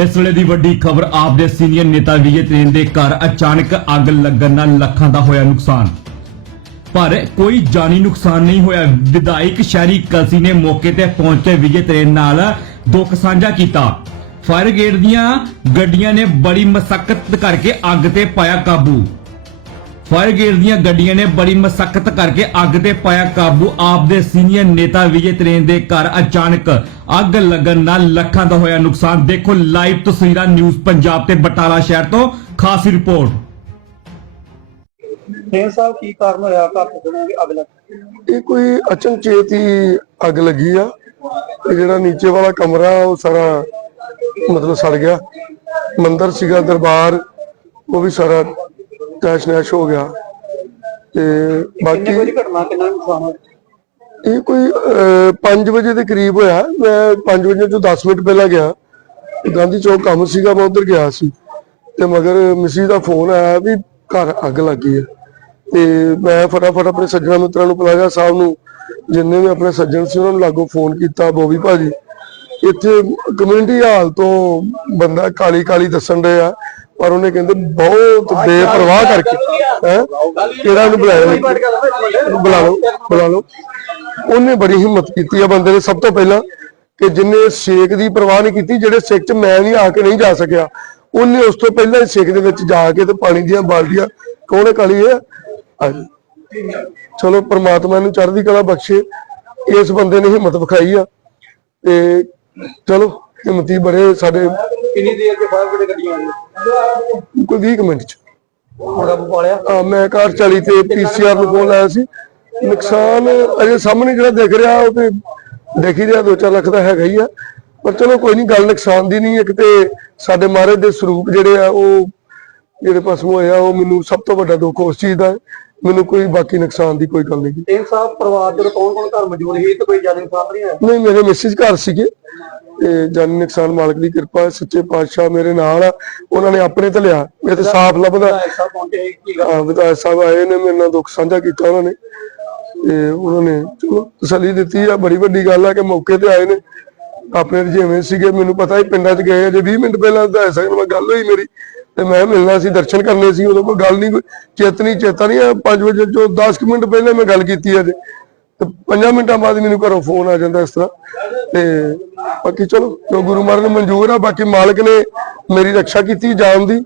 ਇਸ ਵੇਲੇ ਦੀ ਵੱਡੀ ਖਬਰ ਆਪ ਦੇ ਸੀਨੀਅਰ ਨੇਤਾ ਵਿਜੇ ਤ੍ਰੇਨ ਦੇ ਘਰ ਅਚਾਨਕ ਅੱਗ ਲੱਗਣ ਨਾਲ ਲੱਖਾਂ ਦਾ ਹੋਇਆ ਨੁਕਸਾਨ। ਪਰ ਕੋਈ ਜਾਨੀ ਨੁਕਸਾਨ ਨਹੀਂ ਹੋਇਆ। ਵਿਧਾਇਕ ਸ਼ਹਿਰੀ ਕਲਸੀ ਨੇ ਮੌਕੇ ਤੇ ਪਹੁੰਚ ਵਿਜੇ ਤ੍ਰੇਨ ਨਾਲ ਦੁੱਖ ਸਾਂਝਾ ਕੀਤਾ। ਫਾਇਰ ਬ੍ਰਿਗੇਡ ਦੀਆਂ ਗੱਡੀਆਂ ਨੇ ਬੜੀ ਮਸਕਤ ਕਰਕੇ ਅੱਗ ਤੇ ਪਾਇਆ ਕਾਬੂ। ਫਾਇਰ ਬ੍ਰਿਗੇਡ ਦੀਆਂ ਗੱਡੀਆਂ ਨੇ ਬੜੀ ਮਸਕਤ ਕਰਕੇ ਅੱਗ ਤੇ ਪਾਇਆ ਕਾਬੂ। ਆਪ ਦੇ ਸੀਨੀਅਰ ਨੇਤਾ ਵਿਜੇ ਤ੍ਰੇਨ ਦੇ ਘਰ ਅਚਾਨਕ ਅੱਗ ਲੱਗਣ ਨਾਲ ਲੱਖਾਂ ਦਾ ਹੋਇਆ ਨੁਕਸਾਨ। ਦੇਖੋ ਲਾਈਵ ਤਸਵੀਰਾਂ ਨਿਊਜ਼ ਪੰਜਾਬ ਤੇ ਬਟਾਲਾ ਸ਼ਹਿਰ ਤੋਂ। ਖਾਸ ਰਿਪੋਰਟ। ਸਿੰਘ ਸਾਹਿਬ ਕੀ ਕਾਰਨ ਹੋਇਆ? ਘਰ ਤੋਂ ਅੱਗ ਲੱਗ? ਇਹ ਕੋਈ ਅਚਨਚੇਤ ਹੀ ਅੱਗ ਲੱਗੀ ਆ। ਤੇ ਜਿਹੜਾ ਨੀਚੇ ਵਾਲਾ ਕਮਰਾ ਉਹ ਸਾਰਾ ਮਤਲਬ ਸੜ ਗਿਆ। ਮੰਦਰ ਸੀਗਾ ਦਰਬਾਰ ਉਹ ਵੀ ਸਾਰਾ ਤੈਸ਼ ਨੈਸ਼ ਹੋ ਗਿਆ ਤੇ ਬਾਕੀ ਕੋਈ ਘਟਨਾ ਕਿੰਨਾ ਨੁਕਸਾਨ ਹੋਇਆ? ਇਹ ਕੋਈ 5 ਵਜੇ ਦੇ ਕਰੀਬ ਹੋਇਆ। ਮੈਂ 5 ਵਜੇ ਤੋਂ 10 ਮਿੰਟ ਪਹਿਲਾਂ ਗਿਆ। ਗਾਂਧੀ ਚੌਕ ਕੰਮ ਸੀਗਾ ਮੈਂ ਉਧਰ ਗਿਆ ਸੀ। ਤੇ ਮਗਰ ਮਿਸੀ ਦਾ ਫੋਨ ਆਇਆ ਵੀ ਘਰ ਅੱਗ ਲੱਗੀ ਹੈ। ਤੇ ਮੈਂ ਫਟਾਫਟ ਆਪਣੇ ਸੱਜਣਾ ਮਿੱਤਰਾਂ ਨੂੰ ਪਲਾਜ਼ਾ ਸਾਹਿਬ ਨੂੰ ਜਿੰਨੇ ਵੀ ਆਪਣੇ ਸੱਜਣ ਸੀ ਉਹਨਾਂ ਨੂੰ ਲਾਗੋ ਫੋਨ ਕੀਤਾ ਬੋਬੀ ਭਾਜੀ। ਇੱਥੇ ਕਮਿਊਨਿਟੀ ਹਾਲ ਤੋਂ ਬੰਦਾ ਕਾਲੀ ਕਾਲੀ ਦੱਸਣ ਰਿਹਾ ਪਰ ਉਹਨੇ ਕਹਿੰਦੇ ਬਹੁਤ ਬੇਪਰਵਾਹ ਕਰਕੇ ਹੈ? ਕਿਹੜਾ ਨੂੰ ਬੁਲਾਇਆ? ਬੁਲਾ ਲਓ ਬੁਲਾ ਲਓ। ਉਹਨੇ ਬੜੀ ਹਿੰਮਤ ਕੀਤੀ ਆ ਬੰਦੇ ਨੇ ਸਭ ਤੋਂ ਪਹਿਲਾਂ ਕਿ ਜਿੰਨੇ ਸੇਕ ਦੀ ਪਰਵਾਹ ਨਹੀਂ ਕੀਤੀ ਜਿਹੜੇ ਸੇਕ 'ਚ ਮੈਂ ਵੀ ਆ ਕੇ ਨਹੀਂ ਜਾ ਸਕਿਆ ਉਹਨੇ ਉਸ ਤੋਂ ਪਹਿਲਾਂ ਹੀ ਸੇਕ ਦੇ ਵਿੱਚ ਜਾ ਕੇ ਤੇ ਪਾਣੀ ਦੀਆਂ ਬਾਲਟੀਆਂ ਕੌਣ ਕਾਲੀ ਹੈ? ਹਾਂਜੀ। ਚਲੋ ਪ੍ਰਮਾਤਮਾ ਨੂੰ ਚੜ੍ਹਦੀ ਕਲਾ ਬਖਸ਼ੇ ਇਸ ਬੰਦੇ ਨੇ ਹਿੰਮਤ ਵਿਖਾਈ ਆ ਤੇ ਚਲੋ ਹਿੰਮਤੀ ਬੜੇ ਸਾਡੇ ਕਿੰਨੀ ਦੇਰ ਦੇ ਬਾਅਦ ਜਿਹੜੇ ਗੱਡੀਆਂ ਆਈਆਂ ਕੋਈ 20 ਕੁ ਮਿੰਟ ਚ। ਮੁੰਡਾ ਪਾਲਿਆ ਆ ਮੈਂ ਕਾਰ 40 ਤੇ ਪੀਸੀਆਰ ਨੂੰ ਫੋਨ ਲਾਇਆ ਸੀ। ਨੁਕਸਾਨ ਅਜੇ ਸਾਹਮਣੇ ਜਿਹੜਾ ਦਿਖ ਰਿਹਾ ਉਹ ਤੇ ਦੇਖ ਰਿਹਾ 2-4 ਲੱਖ ਦਾ ਹੈਗਾ ਹੀ ਆ। ਪਰ ਚਲੋ ਕੋਈ ਨਹੀਂ ਗੱਲ ਨੁਕਸਾਨ ਦੀ ਨਹੀਂ ਇੱਕ ਤੇ ਸਾਡੇ ਮਹਾਰਾਜ ਦੇ ਸਰੂਪ ਜਿਹੜੇ ਆ ਉਹ ਜਿਹੜੇ ਪਸਮੋ ਹੋਇਆ ਉਹ ਮੈਨੂੰ ਸਭ ਤੋਂ ਵੱਡਾ ਦੁੱਖ ਉਸ ਚੀਜ਼ ਦਾ। ਮੈਨੂੰ ਕੋਈ ਬਾਕੀ ਨੁਕਸਾਨ ਦੀ ਕੋਈ ਗੱਲ ਨਹੀਂ। ਸਾਹਿਬ ਪਰਿਵਾਰ ਜਦੋਂ ਕੌਣ ਕੌਣ ਘਰ ਮੌਜੂਦ ਸੀ ਤੇ ਕੋਈ ਜ਼ਿਆਦਾ ਨੁਕਸਾਨ ਨਹੀਂ ਹੋਇਆ ਨਹੀਂ ਮੇਰੇ ਮਿਸਿਸ ਘਰ ਸੀਗੇ। ਤੇ ਜਾਨੀ ਨੁਕਸਾਨ ਮਾਲਕ ਦੀ ਕਿਰਪਾ, ਸੱਚੇ ਪਾਤਸ਼ਾਹ ਮੇਰੇ ਨਾਲ ਆ। ਉਹਨਾਂ ਨੇ ਆਪਣੇ ਤੇ ਲਿਆ। ਇਹ ਤੇ ਸਾਫ਼ ਲੱਭਦਾ। ਹਾਂ, ਵਿਧਾਇਕ ਸਾਹਿਬ ਆਏ ਨੇ, ਮੇਰੇ ਨਾਲ ਦੁੱਖ ਸਾਂਝਾ ਕੀਤਾ ਉਹਨਾਂ ਨੇ। ਤੇ ਉਹਨਾਂ ਨੇ ਚਲੋ ਤਸੱਲੀ ਦਿੱਤੀ ਆ। ਬੜੀ ਵੱਡੀ ਗੱਲ ਆ ਕਿ ਮੌਕੇ ਤੇ ਆਏ ਨੇ। ਆਪਣੇ ਜਿਵੇਂ ਸੀਗੇ, ਮੈਨੂੰ ਪਤਾ ਹੀ ਪਿੰਡਾਂ 'ਚ ਗਏ ਅਜੇ 20 ਮਿੰਟ ਪਹਿਲਾਂ ਵਿਧਾਇਕ ਸਾਹਿਬ ਨਾਲ ਗੱਲ ਹੋਈ ਮੇਰੀ। ਤੇ ਮੈਂ ਮਿਲਣਾ ਸੀ, ਦਰਸ਼ਨ ਕਰਨੇ ਸੀ। ਉਦੋਂ ਕੋਈ ਗੱਲ ਨਹੀਂ, ਕੋਈ ਚੇਤਨੀ, ਚੇਤਾ ਨਹੀਂ 5 ਵਜੇ ਤੋਂ 10 ਮਿੰਟ ਪਹਿਲਾਂ ਮੈਂ ਗੱਲ ਕੀਤੀ ਅਜੇ ਤੇ 5 ਮਿੰਟਾਂ ਬਾਅਦ ਮੈਨੂੰ ਘਰੋਂ ਫੋਨ ਆ ਜਾਂਦਾ ਇਸ ਤਰ੍ਹਾਂ। ਤੇ ਬਾਕੀ ਚਲੋ ਜੋ ਗੁਰੂ ਮਹਾਰਾਜ ਨੂੰ ਮਨਜ਼ੂਰ ਆ ਬਾਕੀ ਮਾਲਕ ਨੇ ਮੇਰੀ ਰੱਖਿਆ ਕੀਤੀ ਜਾਨ ਦੀ।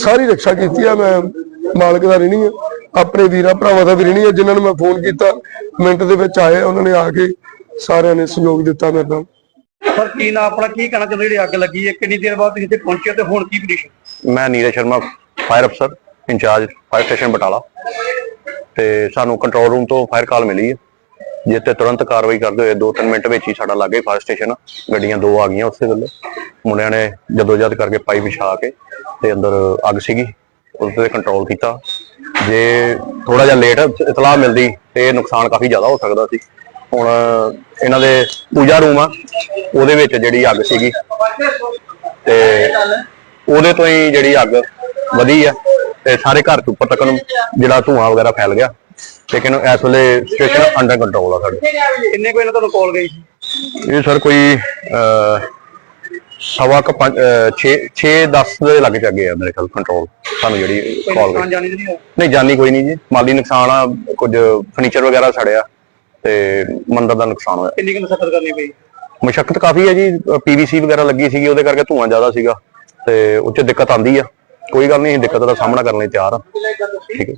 ਸਾਰੀ ਰੱਖਿਆ ਕੀਤੀ ਆ ਮੈਂ ਮਾਲਕ ਦਾ ਰਹਿਣੀ ਆ। ਆਪਣੇ ਵੀਰਾਂ ਭਰਾਵਾਂ ਦਾ ਵੀ ਰਹਿਣੀ ਆ ਜਿਨ੍ਹਾਂ ਨੂੰ ਮੈਂ ਫੋਨ ਕੀਤਾ। ਮਿੰਟ ਦੇ ਵਿੱਚ ਆਏ ਉਹਨਾਂ ਨੇ ਆ ਕੇ ਸਾਰਿਆਂ ਨੇ ਸਹਿਯੋਗ ਦਿੱਤਾ ਮੇਰੇ ਨਾਲ। ਸਰ ਕੀ ਨਾ ਆਪਣਾ? ਕੀ ਕਹਿਣਾ ਚਾਹੁੰਦੇ ਜਿਹੜੀ ਅੱਗ ਲੱਗੀ ਹੈ ਕਿੰਨੀ ਦੇਰ ਬਾਅਦ ਤੁਸੀਂ ਇੱਥੇ ਪਹੁੰਚੇ ਤੇ ਹੁਣ ਕੀ ਕੰਡੀਸ਼ਨ ਮੈਂ ਨੀਰਜ ਸ਼ਰਮਾ ਫਾਇਰ ਅਫਸਰ ਇੰਚਾਰਜ ਫਾਇਰ ਸਟੇਸ਼ਨ ਬਟਾਲਾ। ਤੇ ਸਾਨੂੰ ਕੰਟਰੋਲ ਰੂਮ ਤੋਂ ਫਾਇਰ ਕਾਲ ਮਿਲੀ ਹੈ। ਜਿਸ ਤੇ ਤੁਰੰਤ ਕਾਰਵਾਈ ਕਰਦੇ ਹੋਏ 2-3 ਮਿੰਟ ਵਿੱਚ ਹੀ ਸਾਡਾ ਲੱਗੇ ਫਾਇਰ ਸਟੇਸ਼ਨ ਆ। ਗੱਡੀਆਂ ਦੋ ਆ ਗਈਆਂ ਉਸੇ ਵੇਲੇ। ਮੁੰਡਿਆਂ ਨੇ ਜਦੋਜਦ ਕਰਕੇ ਪਾਈਪ ਵਿਛਾ ਕੇ ਤੇ ਅੰਦਰ ਅੱਗ ਸੀਗੀ, ਉਸ ਤੇ ਕੰਟਰੋਲ ਕੀਤਾ। ਜੇ ਥੋੜਾ ਜਿਹਾ ਲੇਟ ਇਤਲਾਹ ਮਿਲਦੀ ਤੇ ਨੁਕਸਾਨ ਕਾਫੀ ਜ਼ਿਆਦਾ ਹੋ ਸਕਦਾ ਸੀ। ਹੁਣ ਇਹਨਾਂ ਦੇ ਪੂਜਾ ਰੂਮ ਆ, ਉਹਦੇ ਵਿੱਚ ਜਿਹੜੀ ਅੱਗ ਸੀਗੀ ਤੇ ਉਹਦੇ ਤੋਂ ਹੀ ਜਿਹੜੀ ਅੱਗ ਵਧੀ ਆ। ਤੇ ਸਾਰੇ ਘਰ ਤੋਂ ਉੱਪਰ ਤੱਕ ਨੂੰ ਜਿਹੜਾ ਧੂਆਂ ਵਗੈਰਾ ਫੈਲ ਗਿਆ। ਲੇਕਿਨ ਇਸ ਵੇਲੇ ਸਿਚੁਏਸ਼ਨ ਅੰਡਰ ਕੰਟਰੋਲ ਆ ਸਾਡੀ। ਕਿੰਨੇ ਕੋਈ ਇਹਨਾਂ ਤੁਹਾਨੂੰ ਕਾਲ ਗਈ ਸੀ? ਇਹ ਸਰ ਕੋਈ ਸਵਾ ਕ 6 6 10 ਦੇ ਲੱਗ ਚੱਗੇ ਆ ਮੇਰੇ ਖਿਆਲ ਕੰਟਰੋਲ ਸਾਨੂੰ ਜਿਹੜੀ ਕਾਲ ਗਈ। ਨਹੀਂ ਜਾਨੀ ਕੋਈ ਨਹੀਂ ਜੀ। ਮਾਲੀ ਨੁਕਸਾਨ ਆ ਕੁਝ ਫਰਨੀਚਰ ਵਗੈਰਾ ਸੜਿਆ ਤੇ ਮੰਦਰ ਦਾ ਨੁਕਸਾਨ ਹੋਇਆ। ਕਿੰਨੀ ਕੁ ਮਸਕਤ ਕਰਨੀ ਪਈ? ਮੁਸ਼ਕਲ ਕਾਫੀ ਹੈ ਜੀ। ਪੀਵੀਸੀ ਵਗੈਰਾ ਲੱਗੀ ਸੀਗੀ ਉਹਦੇ ਕਰਕੇ ਧੂਆਂ ਜ਼ਿਆਦਾ ਸੀਗਾ ਤੇ ਉੱਚ ਦਿੱਕਤ ਆਂਦੀ ਆ। ਕੋਈ ਗੱਲ ਨਹੀਂ ਦਿੱਕਤ ਦਾ ਸਾਹਮਣਾ ਕਰਨ ਲਈ ਤਿਆਰ ਆ। ਠੀਕ ਹੈ